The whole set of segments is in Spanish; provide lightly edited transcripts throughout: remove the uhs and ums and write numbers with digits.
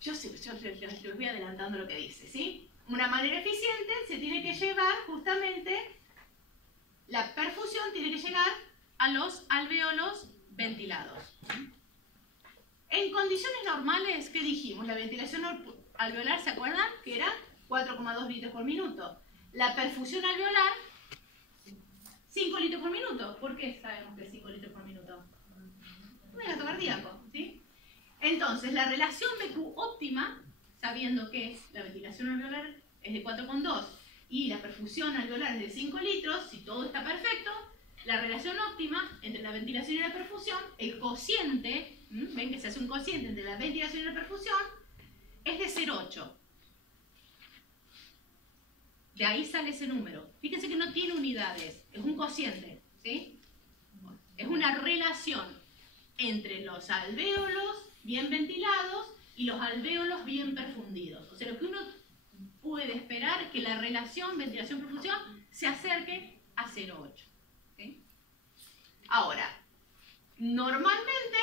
yo les voy adelantando lo que dice, ¿sí? Una manera eficiente se tiene que llevar justamente, la perfusión tiene que llegar a los alvéolos ventilados. En condiciones normales, ¿qué dijimos? La ventilación alveolar, ¿se acuerdan? Que era 4,2 litros por minuto. La perfusión alveolar, 5 litros por minuto. ¿Por qué sabemos que es 5 litros por minuto? Un gasto cardíaco, ¿sí? Entonces, la relación BQ óptima, sabiendo que la ventilación alveolar es de 4,2 y la perfusión alveolar es de 5 litros, si todo está perfecto, la relación óptima entre la ventilación y la perfusión, el cociente, ven que se hace un cociente entre la ventilación y la perfusión, es de 0,8. De ahí sale ese número. Fíjense que no tiene unidades, es un cociente, ¿sí? Es una relación entre los alvéolos bien ventilados y los alvéolos bien perfundidos. O sea, lo que uno puede esperar es que la relación ventilación-perfusión se acerque a 0,8. ¿Sí? Ahora, normalmente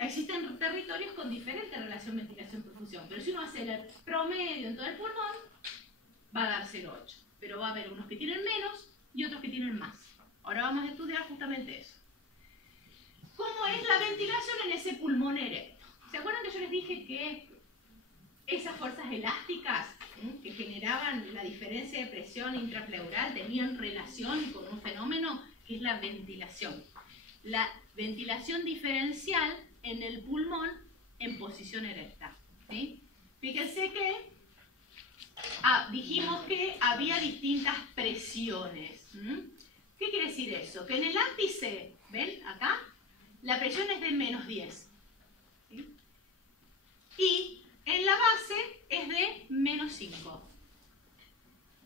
existen territorios con diferente relación ventilación-perfusión, pero si uno hace el promedio en todo el pulmón, va a dar 0,8. Pero va a haber unos que tienen menos y otros que tienen más. Ahora vamos a estudiar justamente eso. ¿Cómo es la ventilación en ese pulmón erecto? ¿Se acuerdan que yo les dije que esas fuerzas elásticas que generaban la diferencia de presión intrapleural tenían relación con un fenómeno que es la ventilación? La ventilación diferencial en el pulmón en posición erecta, ¿sí? Fíjense que dijimos que había distintas presiones. ¿Qué quiere decir eso? Que en el ápice, ¿ven acá? La presión es de -10. ¿Sí? Y en la base es de -5.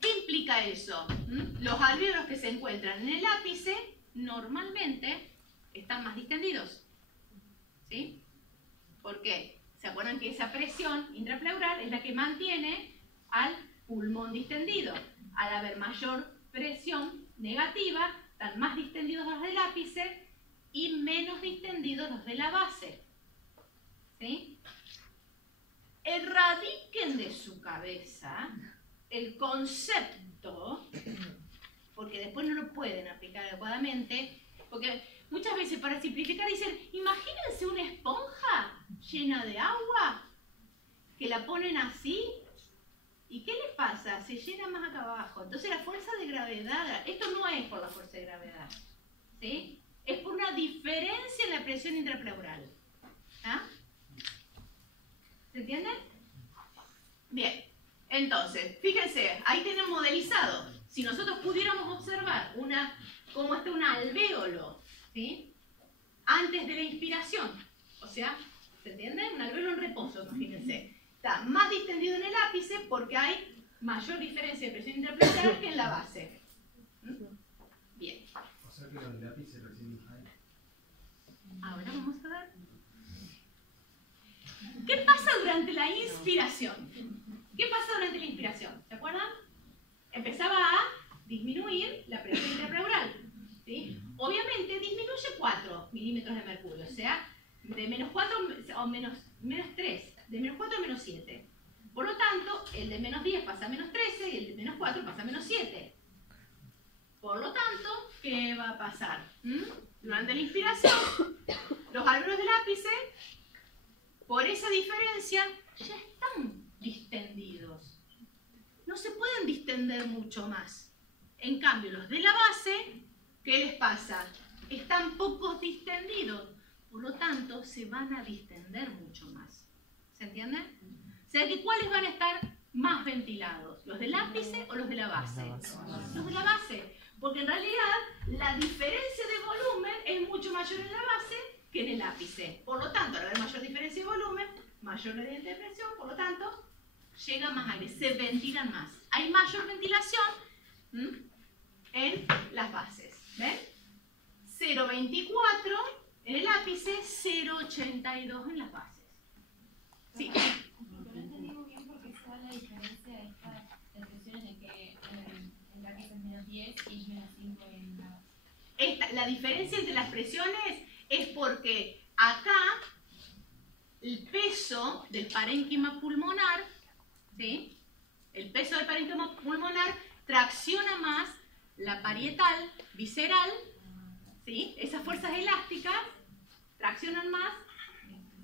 ¿Qué implica eso? Los alvéolos que se encuentran en el ápice normalmente están más distendidos. ¿Sí? ¿Por qué? ¿Se acuerdan que esa presión intrapleural es la que mantiene al pulmón distendido? Al haber mayor presión negativa, están más distendidos los del ápice y menos distendidos los de la base. ¿Sí? Erradiquen de su cabeza el concepto, porque después no lo pueden aplicar adecuadamente, porque muchas veces para simplificar dicen, imagínense una esponja llena de agua, que la ponen así, ¿y qué les pasa? Se llena más acá abajo. Entonces la fuerza de gravedad, esto no es por la fuerza de gravedad, ¿sí? Es por una diferencia en la presión intrapleural. ¿Ah? ¿Se entiende? Bien, entonces, fíjense, ahí tenemos modelizado. Si nosotros pudiéramos observar cómo está un alvéolo, ¿sí? Antes de la inspiración, o sea, ¿se entiende? Un alvéolo en reposo, imagínense. Está más distendido en el ápice porque hay mayor diferencia de presión intrapleural que en la base. Bien. O sea que el ápice recién hay. Ahora vamos a ver. ¿Qué pasa durante la inspiración? ¿Qué pasa durante la inspiración? ¿Se acuerdan? Empezaba a disminuir la presión intrapleural. ¿Sí? Obviamente disminuye 4 milímetros de mercurio, o sea, de -4 o -3, de -4 a -7. Por lo tanto, el de -10 pasa a -13 y el de -4 pasa a -7. Por lo tanto, ¿qué va a pasar? Durante la inspiración, los alvéolos del ápice, por esa diferencia, ya están distendidos. No se pueden distender mucho más. En cambio, los de la base, ¿qué les pasa? Están pocos distendidos. Por lo tanto, se van a distender mucho más. ¿Se entiende? O sea, que ¿cuáles van a estar más ventilados? ¿Los del ápice o los de la base? Los de la base. Porque en realidad, la diferencia de volumen es mucho mayor en la base que en el ápice. Por lo tanto, al haber mayor diferencia de volumen, mayor gradiente de presión, por lo tanto, llega más aire, se ventilan más. Hay mayor ventilación en las bases. ¿Ven? 0,24 en el ápice, 0,82 en las bases. Sí. No entendí muy bien por qué se da la diferencia de esta presión en el que el ápice es -10 y -5 en la base. La diferencia entre las presiones es porque acá el peso del parénquima pulmonar, ¿sí? El peso del parénquima pulmonar tracciona más la parietal visceral, ¿sí? Esas fuerzas elásticas traccionan más,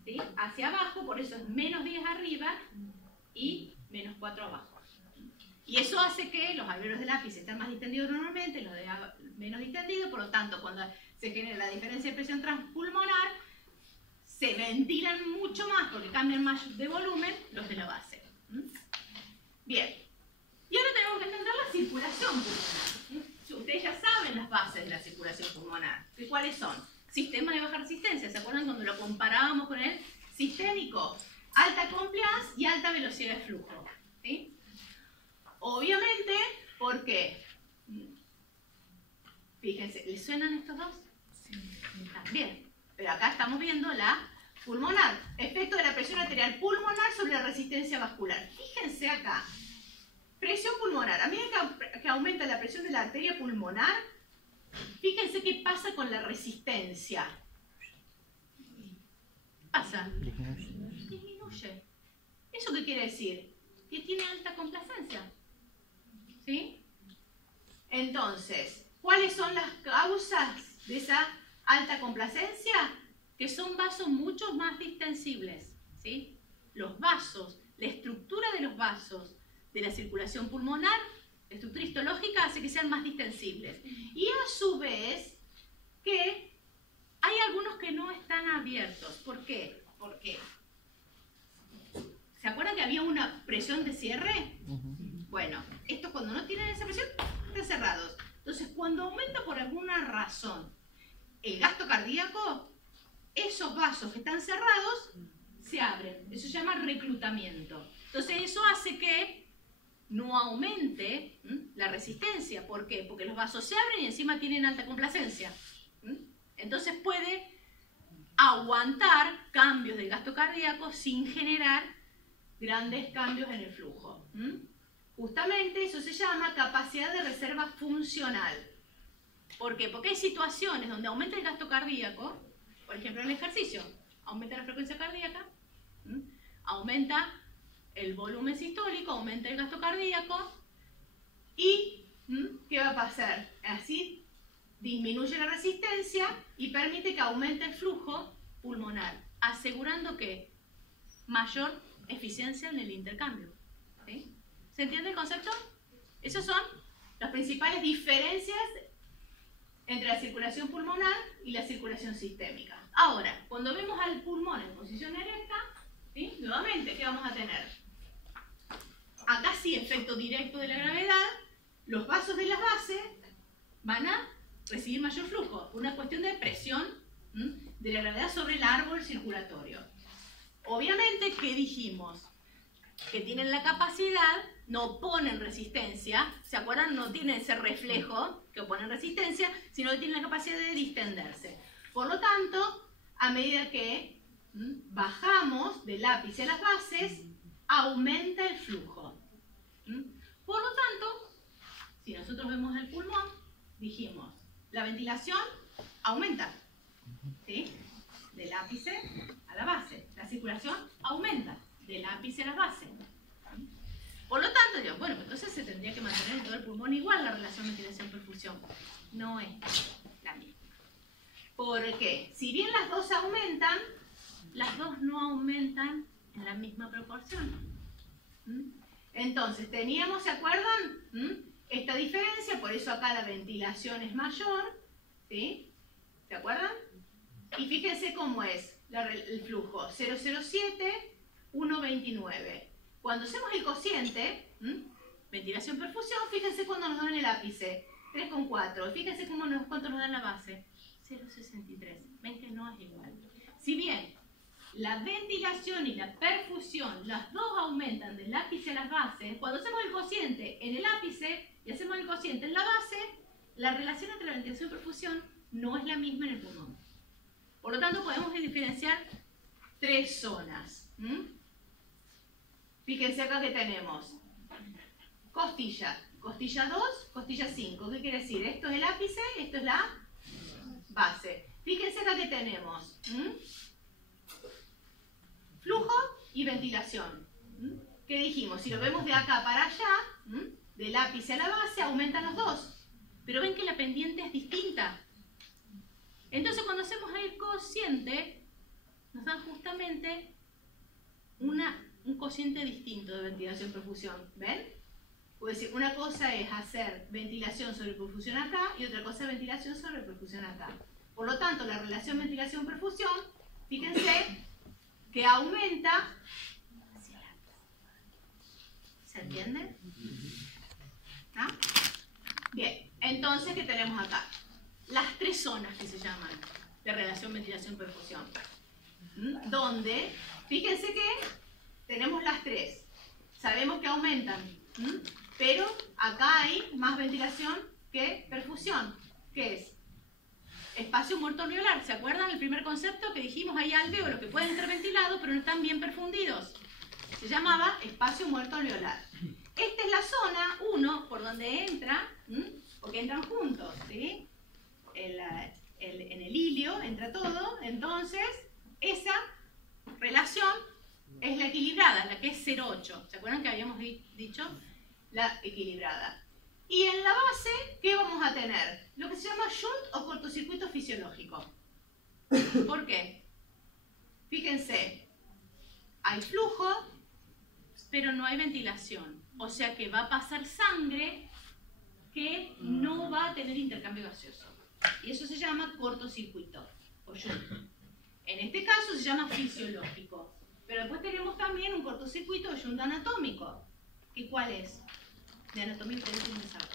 ¿sí? Hacia abajo, por eso es menos 10 arriba y menos 4 abajo. Y eso hace que los alvéolos del ápice estén más distendidos normalmente, los de menos distendidos, por lo tanto, cuando se genera la diferencia de presión transpulmonar, se ventilan mucho más porque cambian más de volumen los de la base. Bien, y ahora tenemos que entender la circulación pulmonar. Ustedes ya saben las bases de la circulación pulmonar. ¿Cuáles son? Sistema de baja resistencia, ¿se acuerdan cuando lo comparábamos con el sistémico? Alta compliance y alta velocidad de flujo. ¿Sí? Obviamente, ¿por qué? Fíjense, ¿les suenan estos dos? Sí. Bien, pero acá estamos viendo la pulmonar. Efecto de la presión arterial pulmonar sobre la resistencia vascular. Fíjense acá. Presión pulmonar. A medida que aumenta la presión de la arteria pulmonar, fíjense qué pasa con la resistencia. ¿Qué pasa? Disminuye. ¿Eso qué quiere decir? Que tiene alta complacencia. ¿Sí? Entonces, ¿cuáles son las causas de esa alta complacencia? Que son vasos mucho más distensibles. ¿Sí? Los vasos, la estructura de los vasos de la circulación pulmonar, la estructura histológica hace que sean más distensibles. Y a su vez, que hay algunos que no están abiertos. ¿Por qué? Porque, ¿se acuerdan que había una presión de cierre? Bueno, estos cuando no tienen esa presión, están cerrados. Entonces, cuando aumenta por alguna razón el gasto cardíaco, esos vasos que están cerrados se abren. Eso se llama reclutamiento. Entonces, eso hace que no aumente la resistencia. ¿Por qué? Porque los vasos se abren y encima tienen alta complacencia. Entonces puede aguantar cambios del gasto cardíaco sin generar grandes cambios en el flujo. Justamente eso se llama capacidad de reserva funcional. ¿Por qué? Porque hay situaciones donde aumenta el gasto cardíaco, por ejemplo en el ejercicio, aumenta la frecuencia cardíaca, aumenta el volumen sistólico, aumenta el gasto cardíaco y ¿qué va a pasar? Así disminuye la resistencia y permite que aumente el flujo pulmonar, asegurando que mayor eficiencia en el intercambio. ¿Sí? ¿Se entiende el concepto? Esas son las principales diferencias entre la circulación pulmonar y la circulación sistémica. Ahora, cuando vemos al pulmón en posición erecta, ¿sí? Nuevamente, ¿qué vamos a tener? Acá sí, efecto directo de la gravedad, los vasos de las bases van a recibir mayor flujo, una cuestión de presión de la gravedad sobre el árbol circulatorio. Obviamente, ¿qué dijimos? Que tienen la capacidad, no oponen resistencia, ¿se acuerdan? No tienen ese reflejo que oponen resistencia, sino que tienen la capacidad de distenderse. Por lo tanto, a medida que bajamos del ápice a las bases, aumenta el flujo. Por lo tanto, si nosotros vemos el pulmón, dijimos, la ventilación aumenta, ¿sí? Del ápice a la base. La circulación aumenta del ápice a la base. Por lo tanto, digo, bueno, entonces se tendría que mantener en todo el pulmón igual la relación ventilación-perfusión. No es la misma. Porque si bien las dos aumentan, las dos no aumentan en la misma proporción. Entonces, teníamos, ¿se acuerdan? Esta diferencia, por eso acá la ventilación es mayor, ¿sí? ¿Se acuerdan? Y fíjense cómo es el flujo, 0,07, 1,29. Cuando hacemos el cociente, ventilación-perfusión, fíjense cuando nos dan el ápice, 3,4. Fíjense cuánto nos dan la base, 0,63. Ven que no es igual. Si bien la ventilación y la perfusión, las dos aumentan del ápice a las bases, cuando hacemos el cociente en el ápice y hacemos el cociente en la base, la relación entre la ventilación y perfusión no es la misma en el pulmón. Por lo tanto, podemos diferenciar tres zonas. Fíjense acá que tenemos costilla, costilla 2, costilla 5. ¿Qué quiere decir? Esto es el ápice, esto es la base. Fíjense acá que tenemos y ventilación. ¿Qué dijimos? Si lo vemos de acá para allá, del ápice a la base, aumentan los dos. Pero ven que la pendiente es distinta. Entonces cuando hacemos el cociente, nos dan justamente un cociente distinto de ventilación-perfusión. ¿Ven? Es decir, una cosa es hacer ventilación sobre perfusión acá y otra cosa es ventilación sobre perfusión acá. Por lo tanto, la relación ventilación-perfusión, fíjense que aumenta. ¿Se entiende? ¿Ah? Bien, entonces, ¿qué tenemos acá? Las tres zonas que se llaman de relación ventilación-perfusión. Donde, fíjense que tenemos las tres. Sabemos que aumentan, pero acá hay más ventilación que perfusión. ¿Qué es? Espacio muerto alveolar. ¿Se acuerdan el primer concepto que dijimos? Hay alvéolos que pueden estar ventilados, pero no están bien perfundidos. Se llamaba espacio muerto alveolar. Esta es la zona 1 por donde entra, porque entran juntos, ¿sí? En el hilio entra todo, entonces esa relación es la equilibrada, la que es 0,8. ¿Se acuerdan que habíamos dicho? La equilibrada. Y en la base, ¿qué vamos a tener? Lo que se llama shunt o cortocircuito fisiológico. ¿Por qué? Fíjense, hay flujo, pero no hay ventilación. O sea que va a pasar sangre que no va a tener intercambio gaseoso. Y eso se llama cortocircuito o shunt. En este caso se llama fisiológico. Pero después tenemos también un cortocircuito o shunt anatómico. ¿Y cuál es? De anatomía ustedes tienen que saber.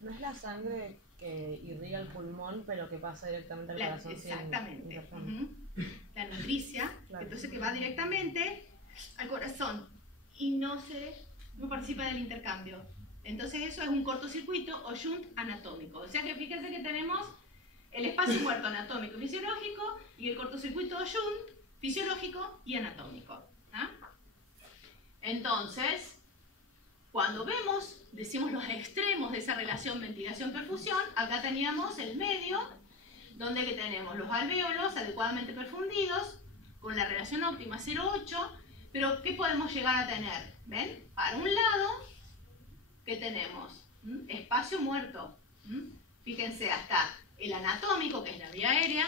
No es la sangre que irriga el pulmón, pero que pasa directamente al corazón. Exactamente. La nutricia, claro. Entonces que va directamente al corazón y no participa del intercambio. Entonces eso es un cortocircuito o shunt anatómico. O sea que fíjense que tenemos el espacio muerto anatómico y fisiológico y el cortocircuito o shunt fisiológico y anatómico. ¿Ah? Entonces, cuando decimos los extremos de esa relación ventilación-perfusión, acá teníamos el medio, donde que tenemos los alvéolos adecuadamente perfundidos, con la relación óptima 0,8, pero ¿qué podemos llegar a tener? ¿Ven? Para un lado, ¿qué tenemos? Espacio muerto. Fíjense, hasta el anatómico, que es la vía aérea,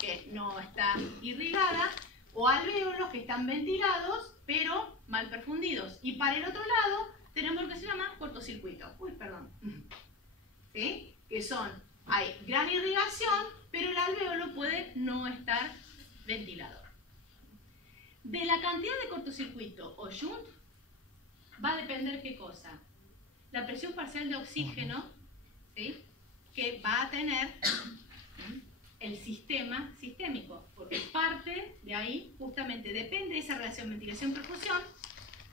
que no está irrigada, o alvéolos que están ventilados, pero mal perfundidos. Y para el otro lado, tenemos lo que se llama cortocircuito. ¿Sí? Que hay gran irrigación, pero el alvéolo puede no estar ventilado. De la cantidad de cortocircuito o shunt va a depender qué cosa. La presión parcial de oxígeno, ¿sí? Que va a tener el sistema sistémico, porque parte de ahí justamente depende de esa relación ventilación-perfusión,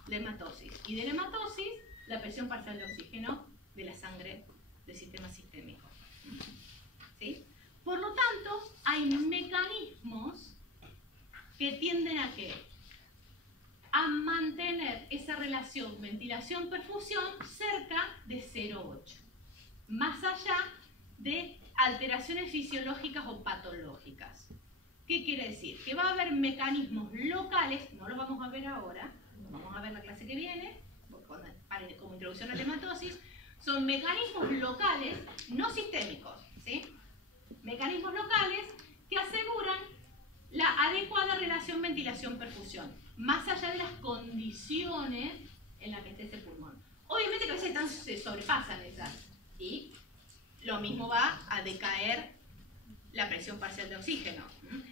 la hematosis. Y de la hematosis, la presión parcial de oxígeno de la sangre del sistema sistémico. ¿Sí? Por lo tanto, hay mecanismos que tienden a ¿qué? A mantener esa relación ventilación-perfusión cerca de 0,8. Más allá de alteraciones fisiológicas o patológicas. ¿Qué quiere decir? Que va a haber mecanismos locales, no los vamos a ver ahora, los vamos a ver la clase que viene, como introducción a la hematosis, son mecanismos locales, no sistémicos, ¿sí? Mecanismos locales que aseguran la adecuada relación ventilación-perfusión, más allá de las condiciones en las que esté ese pulmón. Obviamente que a veces se sobrepasan esas, y lo mismo va a decaer la presión parcial de oxígeno.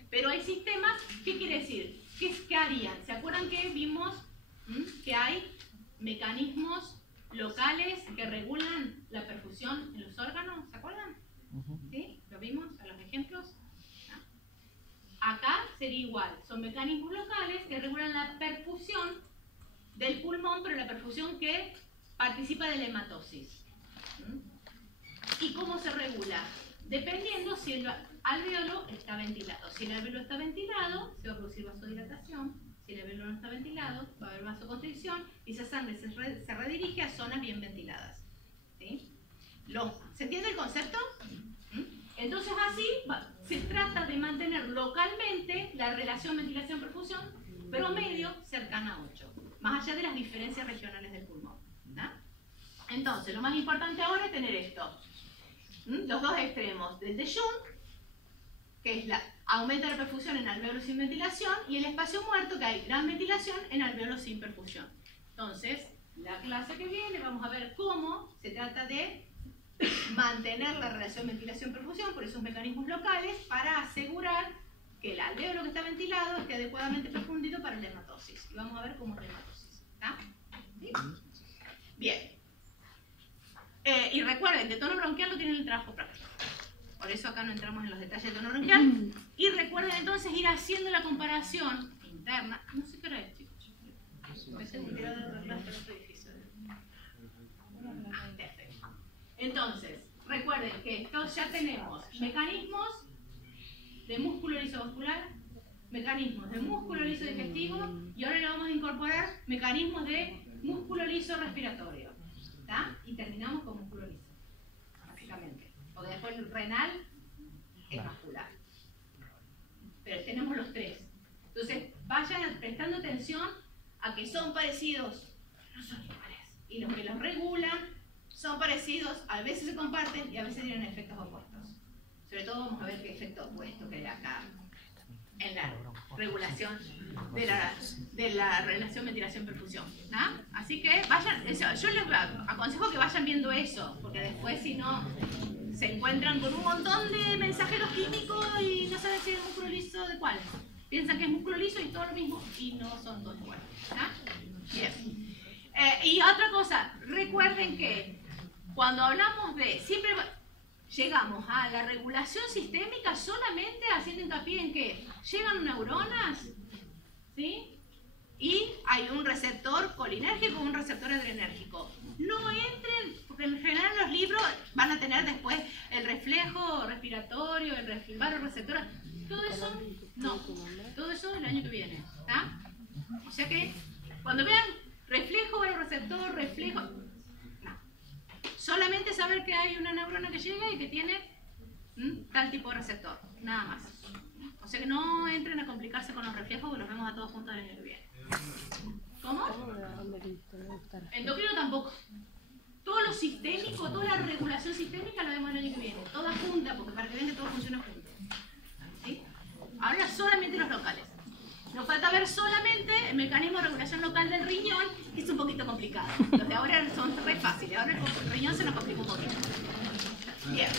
Pero hay sistemas, ¿qué quiere decir? ¿Qué harían? ¿Se acuerdan que vimos que hay mecanismos locales que regulan la perfusión en los órganos? ¿Se acuerdan? ¿Sí? ¿Lo vimos a los ejemplos? ¿No? Acá sería igual. Son mecanismos locales que regulan la perfusión del pulmón, pero la perfusión que participa de la hematosis. ¿Y cómo se regula? Dependiendo si el alvéolo está ventilado. Si el alvéolo está ventilado, se va a producir vasodilatación. Si el alvéolo no está ventilado, va a haber vasoconstricción y esa sangre se redirige a zonas bien ventiladas. ¿Sí? ¿Se entiende el concepto? Entonces localmente la relación ventilación-perfusión promedio cercana a 8, más allá de las diferencias regionales del pulmón. ¿No? Entonces, lo más importante ahora es tener esto. Los dos extremos del de Jung, que es aumenta la perfusión en alvéolos sin ventilación, y el espacio muerto, que hay gran ventilación en alvéolos sin perfusión. Entonces, la clase que viene vamos a ver cómo se trata de mantener la relación ventilación-perfusión por esos mecanismos locales para asegurar que el alvéolo que está ventilado esté adecuadamente perfundido para la hematosis. Y vamos a ver cómo es la hematosis. ¿Está? ¿Sí? Bien. Y recuerden que tono bronquial lo tienen en el trabajo práctico. Por eso acá no entramos en los detalles de tono bronquial. Y recuerden entonces ir haciendo la comparación interna. No sé qué hora es, chicos. Me tengo que ir a dar la clase al otro edificio. Perfecto. Entonces, recuerden que estos ya tenemos mecanismos de músculo lisovascular, mecanismos de músculo liso digestivo, y ahora le vamos a incorporar mecanismos de músculo liso respiratorio. ¿Está? Y terminamos con músculo liso, básicamente. Porque después el renal es vascular. Pero tenemos los tres. Entonces, vayan prestando atención a que son parecidos, no son iguales. Y los que los regulan son parecidos, a veces se comparten y a veces tienen efectos opuestos. Sobre todo vamos a ver qué efecto opuesto que hay acá en la regulación de la relación ventilación-perfusión. ¿No? Así que vayan, yo les aconsejo que vayan viendo eso, porque después si no se encuentran con un montón de mensajeros químicos y no saben si es músculo liso de cuál. Piensan que es músculo liso y todo lo mismo y no son todos iguales. ¿No? Bien. Y otra cosa, recuerden que cuando hablamos de, siempre llegamos a la regulación sistémica solamente haciendo hincapié en que llegan neuronas, ¿sí? Y hay un receptor colinérgico y un receptor adrenérgico. No entren, porque en general los libros van a tener después el reflejo respiratorio, el baroreceptor, todo eso, no, todo eso el año que viene, ¿está? O sea que cuando vean reflejo, baroreceptor, reflejo, no. Solamente saber que hay una neurona que llega y que tiene tal tipo de receptor, nada más. O sea que no entren a complicarse con los reflejos, que los vemos a todos juntos el año que viene. ¿Cómo? Endocrino tampoco. Todo lo sistémico, toda la regulación sistémica lo vemos el año que viene. Toda junta, porque para que vean que todo funciona junto. ¿Sí? Ahora solamente los locales. Nos falta ver solamente el mecanismo de regulación local del riñón, que es un poquito complicado. Los de ahora son re fáciles. Ahora el riñón se nos complica un poquito. Bien.